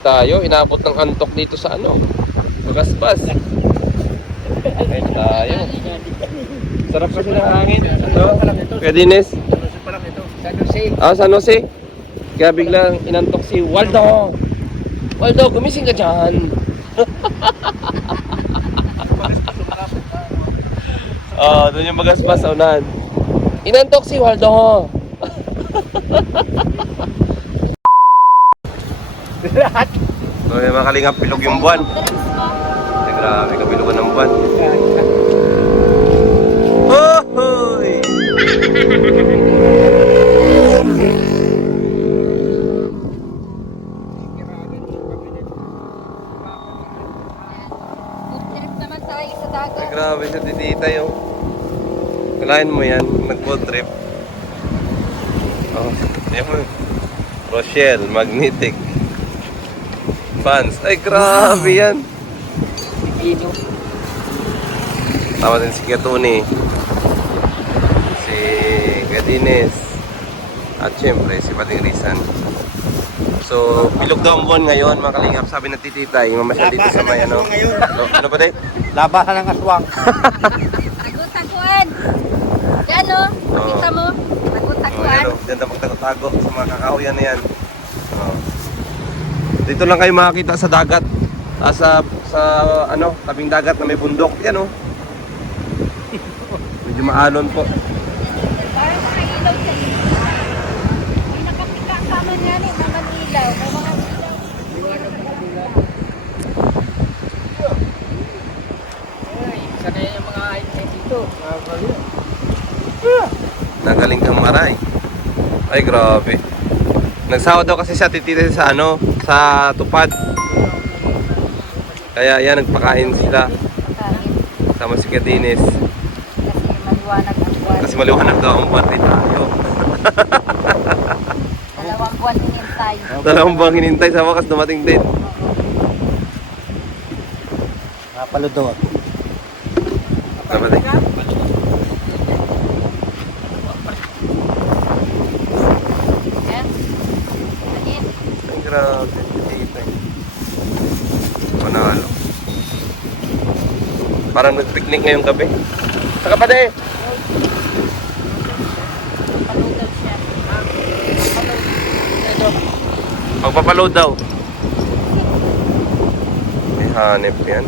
Tayo, inabot ng antok dito sa ano, Magaspas. Ayun tayo. Sarap kasi ng hangin. Ano? Kaya Dines? San Jose. Kaya biglang inantok si Waldo. Waldo, gumising ka dyan. Doon yung Magaspas sa unahan. Inantok si Waldo. So yung mga kalingap, pilog yung buwan. Ay, grabe, kapilogan ng buwan. Hohoy! Trip naman tayo sa dagat. Ay, grabe siya, titita yung. Kalahin mo yan, nag-food trip. Oh, yan mo. Rochelle, Magnetic. Fans. Ay, grabe yan. Tama din si Katuni. Si Gadines. At syempre, si Pating Rizan. So, pilog daw ang buwan ngayon, mga kalingap. Sabi ng tititay, mamasyal dito sa may ano. Ano ba din? Labahan ng aswang. Tago-taguan. Yan o. Makita mo. Tago-taguan. Diyan na magtago-tago sa mga kakahuyan na yan. Oh. Dito lang kayo makakita sa dagat. Sa ano, tabing dagat na may bundok. Yan oh. Medyo maalon po. Parang nakailaw sa iyo. May nakapika ka man yan eh. Naman ilaw. May mga ilaw. Sanay yung mga item dito. Nagaling kang maray. Ay grabe. Nagsawa daw kasi siya titira sa ano, sa tupad. Kaya yan, nagpakain sila. Pagkain. Sama si Katines. Kasi maliwanag ang buwan. Kasi maliwanag daw ang buwan rin tayo. Dalawang buwan hinintay. Dalawang buwang hinintay, sa wakas dumating din. Napaludot. Dumating. Yan. Anin. Ay grabe, tititay. Panalo. Parang nag-picnic ngayong gabi. Saka pa de. Palugaw siya. Magpapaload daw. May hanip yan.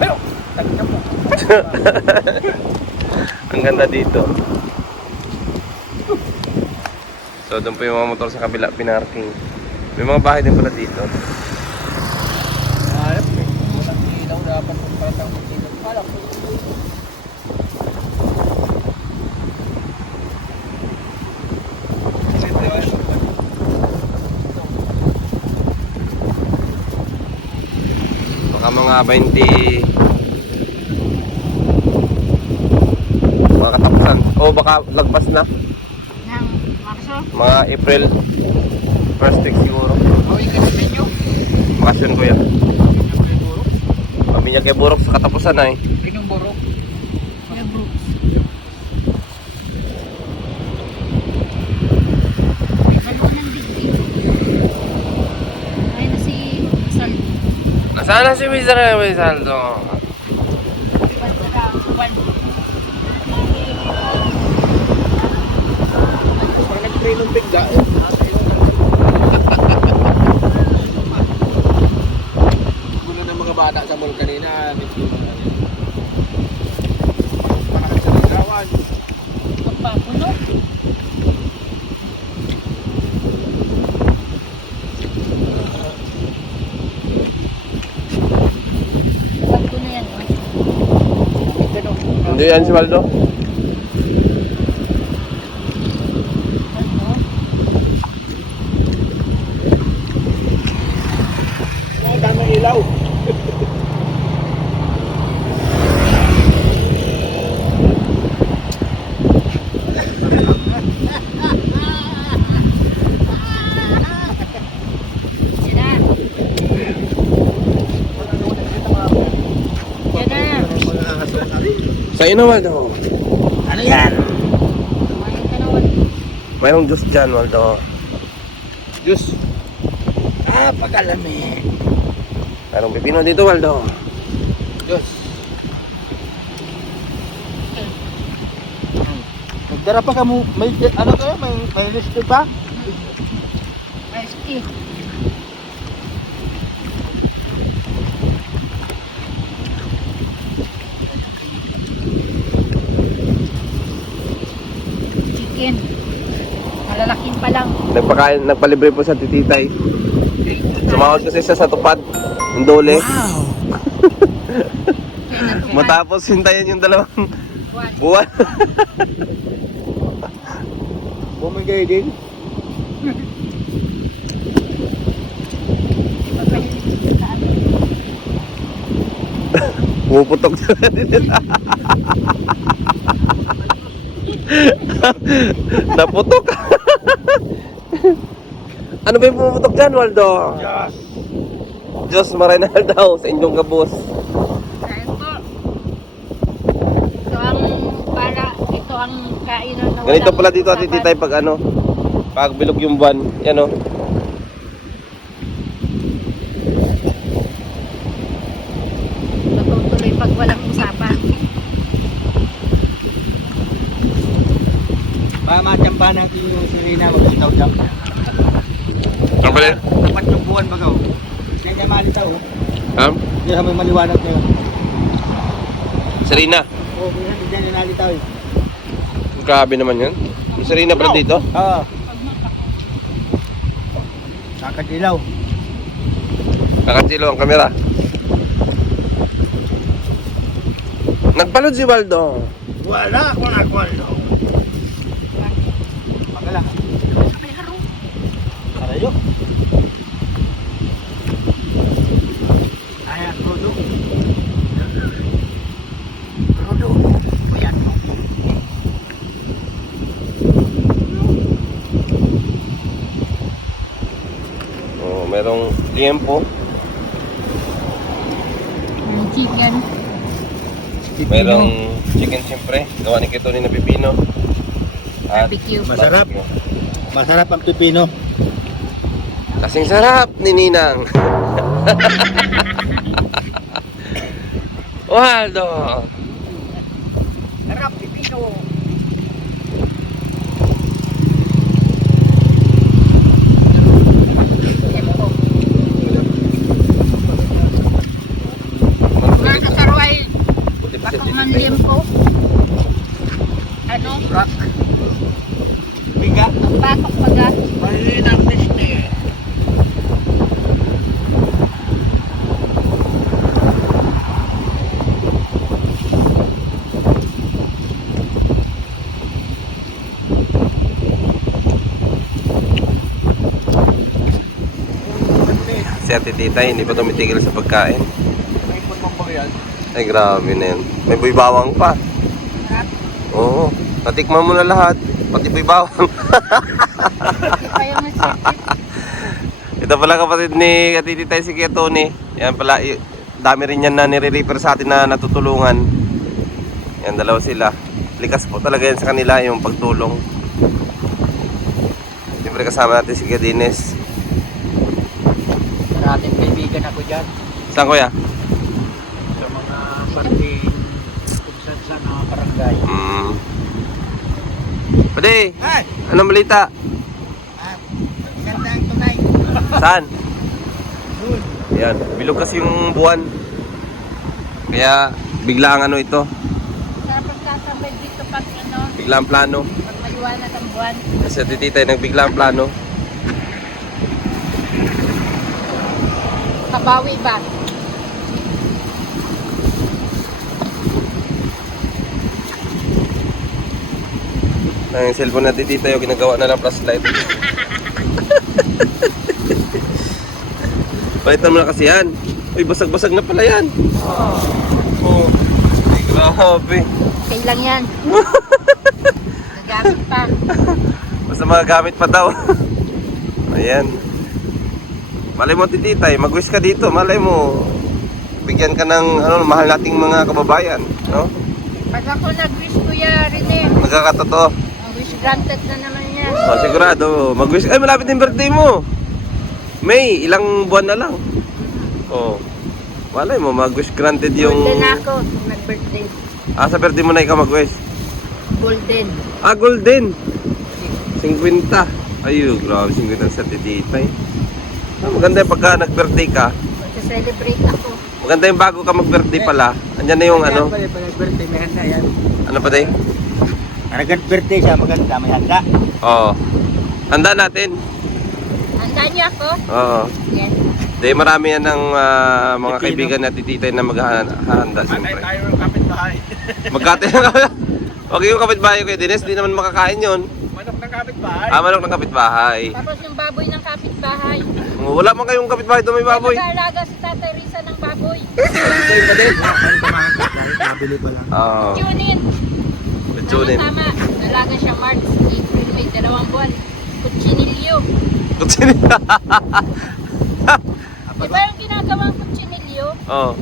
Pero, tagka mo. Ang ganda dito. So doon po yung mga motor sa kabila pinarking. May mga bahay din pala dito. Harap eh. Walang ilaw dapat kung patang ilaw. Harap. Baka mga 20 mga katapusan. O baka lagpas na. Nang Marso. Mga April first week siguro. Awin ka namin nyo. Bakasyon ko yan. Paminya kay Burok sa katapusan na eh. Pinong borok. Kuya Brooks. May balo ng digdig. Ay na si Sal. Nasaan na si Wizaldo? Parang nag-train ng bigla. Gulo ng mga bata sa mall kanina. Parang sa ligawan. Papapuno. Pagko na yan. Hindi yan si Waldo. Ang dami ilaw. Sa'yo na Waldo. Ano yan? Mayroong juice dyan Waldo. Diyos. Napakalami. Anong pipino dito, Waldo? Diyos. Magdara pa ka mo, may ano kayo, may list pa? Rescue. Chicken. Malalaking pa lang. Nagpalibre po sa tititay. Sumahod kasi siya sa tupad. Ang dole. Matapos hintayin yung dalawang buwan. Bumigay din. Pumuputok siya din. Naputok. Ano ba yung pumuputok dyan, Waldo? Diyos. Diyos marinal daw sa inyong gabos. Ito ang kainan na Ganito walang pala dito at usapan. titay pag ano, pag bilog yung buwan. Yan o. Natutuloy pag walang usapan. Matiyamba natin yung Serena, mag-itaw dyan. Ano pala? Tapat yung buwan bagaw. Kaya niya malitaw. Hindi kami maliwanag na yun. Serena. Oo, hindi niya nalitaw eh. Grabe naman yan. Yung Serena pala dito. Oo. Kakadilaw. Kakansilo ang kamera. Nagbalod si Waldo. Wala ako nagwalo. Magala. Karayo. Ayan, Rodo. Rodo. Ayan. Oh, merong liempo. Chicken. Merong chicken siyempre. Gawa ni Kito na pipino. At Barbecue. Masarap. Masarap ang pipino. kasing sarap ni Ninang. Waldo. Sarap pipino. Mga kasaruay. Patungan limpo. Ano? Rock. Biga. Ang batok baga. Malin ang Disney. Si Ate Titay, hindi pa tumitigil sa pagkain. May putong ba yan? Ay, grabe na yun. May buy-bawang pa. Oo. Natikman mo na lahat. Pati buy-bawang. Kaya mo circuit. Ito pala kapatid ni Ate Titay si Kuya Tony. Yan pala, dami rin yan na nire-refer sa atin na natutulungan. Yan, dalawa sila. Likas po talaga yan sa kanila yung pagtulong. Siyempre kasama natin si Kuya Dines. Maraming kaibigan ako dyan. Saan kuya? Sa mga parting kung saan sa mga barangay. Pwede, Ay! anong balita? Ganda ang tunay. Saan? Yan, bilog kasi yung buwan. Kaya biglang ano ito, Sarap ang sasabay dito pag ano, biglang plano. pag maliwanag ang buwan. Kasi Ate Titay nagbiglang plano. Kabawi ba? Ang cellphone natin dito yung ginagawa na ng flashlight. Palitan mo na kasi yan. Uy, basag-basag na pala yan. Oo. Ay, grabe. Okay lang yan. Nagamit pa. Basta magagamit pa daw. Ayan. Malay mo tititay, mag-wish ka dito. Malay mo, bigyan ka ng mahal nating mga kababayan. No? Pag ako nag-wish kuya Rene, Nagkakatotoo. ang wish granted na naman yan. Oh, sigurado. Mag-wish. Ay, malapit yung birthday mo. May, ilang buwan na lang. Oh. Malay mo, mag-wish granted yung... Golden ako, kung nag-birthday. Sa birthday mo na ikaw mag-wish. Golden. Golden. 50. Ayun, grabe, 50 sa titita eh. Maganda yung pagka nag-birthday ka. Magsa-celebrate ako. Maganda yung bago ka mag-birthday pala. Andyan na yung ano. Pag birthday, may handa yan. Ano pa tayo? Nag-birthday siya, maganda, may handa. Oo. Handa natin. Handaan niyo ako? Oo. Yan. Dahil marami yan ng mga kaibigan na tititay na maghahanda siyempre. Tayo ng kapitbahay. Magkate na kami. Okay yung kapitbahay ko, Dennis, di naman makakain yun. Manok ng kapitbahay. Manok ng kapitbahay. Tapos yung baboy ng kapitbahay. Wala man kayong kapitbahay doon may baboy. Nag-aalaga si Tatay Risa ng baboy. Kayo pa din? Nabili pa lang. Oo. Tunin. Lechonin. Tama. Nalaga siya March, April, May, 2 buwan. Kutsinilyo. Kutsinin. Di ba yung ginagawang kutsinilyo? Oo.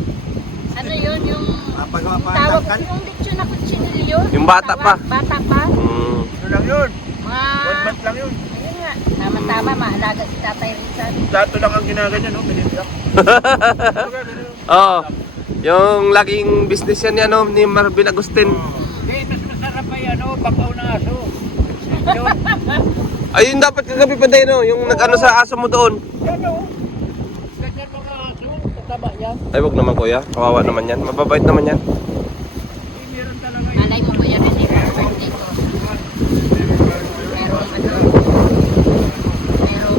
Ano yun? Yung Pagawa pa tawag, tangkal. yung lechon na kutsinilyo? Yung bata pa. Bata pa? Ano lang yun? Mga... 1 month lang yun. Ayun nga. Tama-tama, maalaga si Tatay Risa. Dato lang ang ginaganyan, no? Binibigyan. Oo. Yung laging business yan ni, ni Marvin Agustin. Hindi, mas masarap pa yan, no? Papaw ng aso. Yun. Ayun dapat kagabi pa din, no? Yung nag-ano sa aso mo doon. Yan, no? Ganyan mga aso. Tataba yan. Ay, wag naman kuya. Kawawa naman yan. Mababait naman yan. Meron talaga yun. Malay mo ba yan rin yung birthday ko? Merong ano, merong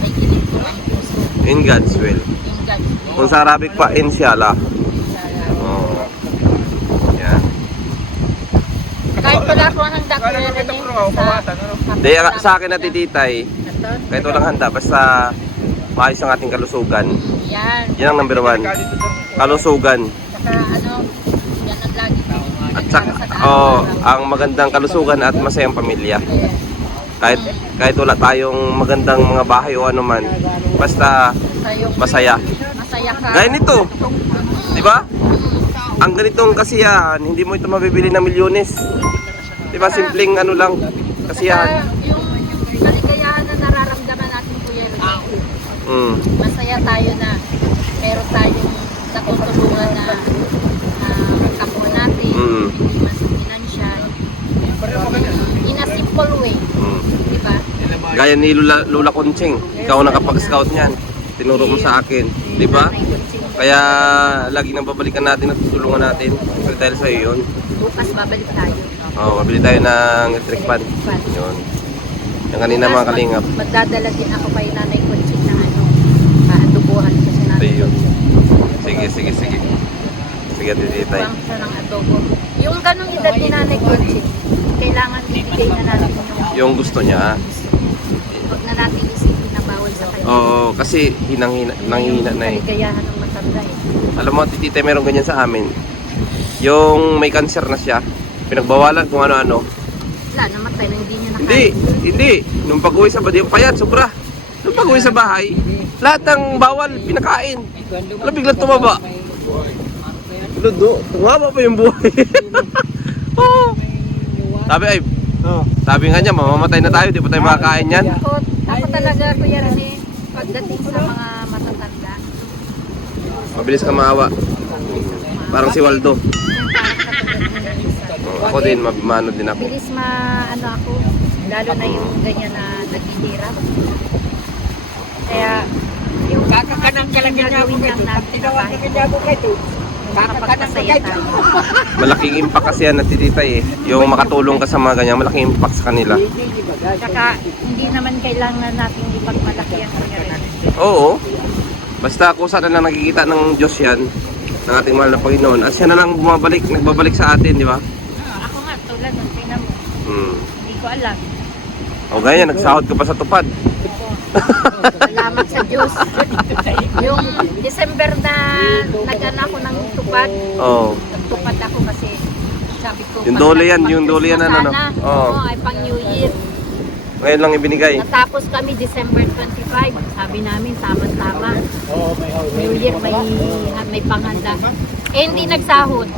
may kilig ko ang puso. In God's will. In God's will. Kung sa Arabic pa, inshallah. Oo. Yan. Kahit wala akong handa ko Kala na mo kita rin mo ako, pawatan, ano? Di, sa akin na tititay, kahit walang handa, basta maayos ang ating kalusugan. Yan. Yan ang number 1. Kalusugan. Saka ano, yan ang lagi ko. At saka, ang magandang kalusugan at masayang pamilya. Kahit wala tayong magandang mga bahay o ano man, basta masaya. Masaya ka. Gaya nito, di ba? Ang ganitong kasiyahan, hindi mo ito mabibili ng milyones. Di ba? Simpleng ano lang, kasiyahan. Saka yung kaligayahan na nararamdaman natin, Kuya Rene, masaya tayo na meron tayong natutulungan na kapwa natin, hindi man sa financial, in a simple way, di ba? Gaya ni Lula Conching, ikaw ang nakapag-scout niyan. Tinuro mo sa akin, di ba? Kaya lagi nang babalikan natin at tutulungan natin. Kasi dahil sa iyo yun. Bukas babalik tayo. Mabili tayo ng electric fan. Yun. Yung kanina mga kalingap. Magdadala din ako kay Nanay Conching na ano, adobohan kasi Nanay Ayun. Conching. Sige. Sige, tititay. Buwang siya ng adobo. Yung ganong edad ni Nanay Conching, kailangan bibigay na natin Yung gusto niya. huwag na natin isipin na bawal sa kanya. Oo, kasi nanghihina na eh. Kaligayahan ng matanda eh. Alam mo, tititay, meron ganyan sa amin. Yung may cancer na siya, pinagbawalan kung ano-ano. Wala, namatay na hindi niya nakain. Hindi. Nung pag-uwi sa bahay, yung payat, sobra. Nung pag-uwi sa bahay, lahat ng bawal, pinakain. Alam, biglang tumaba. Ludo, tumaba pa yung buhay. Oh. Sabi nga niya, mamamatay na tayo, di pa tayo makakain yan. Ako talaga, Kuya Rene, pagdating sa mga matatanda, Mabilis ka maawa. Parang si Waldo. Ako din, mano din ako. bilis ano ako, lalo na yung ganyan na naghihirap. Kaya, yung Kakakanang kalagyan niya ako gagawin lang natin na Tinawan kahit ka niya ako kayo. makapagpasaya tayo. Malaking impact kasi yan na tititay eh. Yung makatulong ka sa mga ganyan, malaking impact sa kanila. Tsaka, hindi naman kailangan natin ipagmalaki ang Kuya Rene. Oo. Basta kusa na lang nakikita ng Diyos yan, ng ating mahal na Panginoon. At siya na lang nagbabalik sa atin, di ba? Ako nga, tulad ng tingnan mo, hindi ko alam. O ganyan, nagsahod ka pa sa tupad. Salamat sa Diyos. Yung December na nag-ano ako ng tupad, Oo. nagtupad ako kasi sabi ko, Yung dole yan, yung dole yan, ano, no? sana, Oo. ay pang New Year. Ngayon lang ibinigay. Natapos kami December 25. Sabi namin, tama-tama. New Year may panghanda. Eh, hindi nagsahod.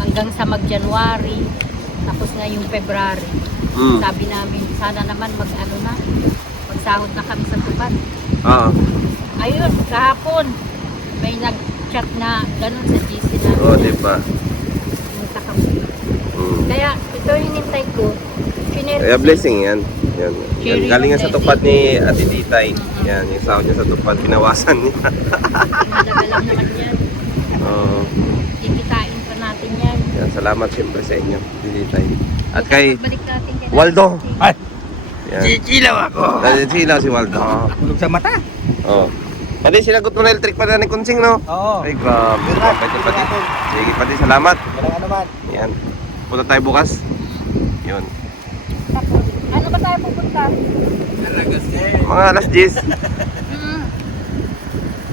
Hanggang sa mag-January. Tapos ngayong February. Sabi namin, sana naman mag-ano na. sahod na kami sa tupad. Oo. Ayun, kahapon, may nag-chat na ganun sa GC na. Oo, di ba? Pumunta kami. Kaya ito hinintay ko. Kaya blessing yan. Yan. Sharing Galing yan sa blessing. tupad ni Ate Titay. Yan, yung sahod niya sa tupad, pinawasan niya. Madagal lang naman yan. Oo. Kikitain pa natin yan. Yan, salamat siyempre sa inyo, Ate Titay. At kay Balik natin kay Waldo. Ay! Yan. Chichilaw ako! Nalisilaw si Waldo. Tulog sa mata. Oo. Pati sinagot mo na electric pa na ni Kunsing, no? Oo. Ay, grabe. Pati. Sige, pati, salamat. Walang ano man. Yan. Punta tayo bukas. Yun. Tapos, ano ba tayo pupunta? Alagas eh. Mga alas 10.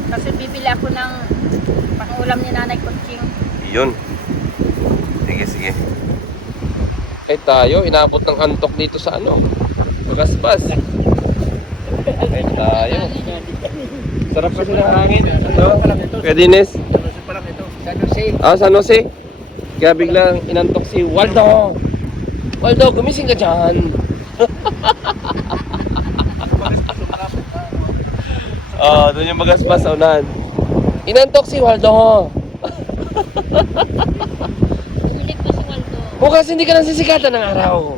Kasi bibili ako ng pang-ulam ni Nanay Kutsing. Yun. Sige. Eh tayo, inabot ng antok dito sa ano? Bagaspas. Eh tayo. Sarap kasi ng hangin. Ano? Kuya Dines? San Jose. Kaya biglang inantok si Waldo. Waldo, gumising ka dyan. Doon yung Bagaspas sa unahan. Inantok si Waldo. Ulit ko si Waldo. Bukas hindi ka nang sisikatan ng araw.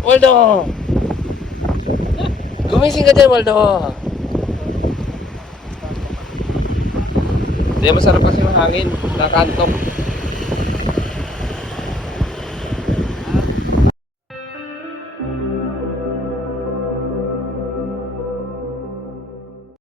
Waldo! Gumising ka dyan, Waldo! Hindi, masarap kasi yung hangin. Nakakantok.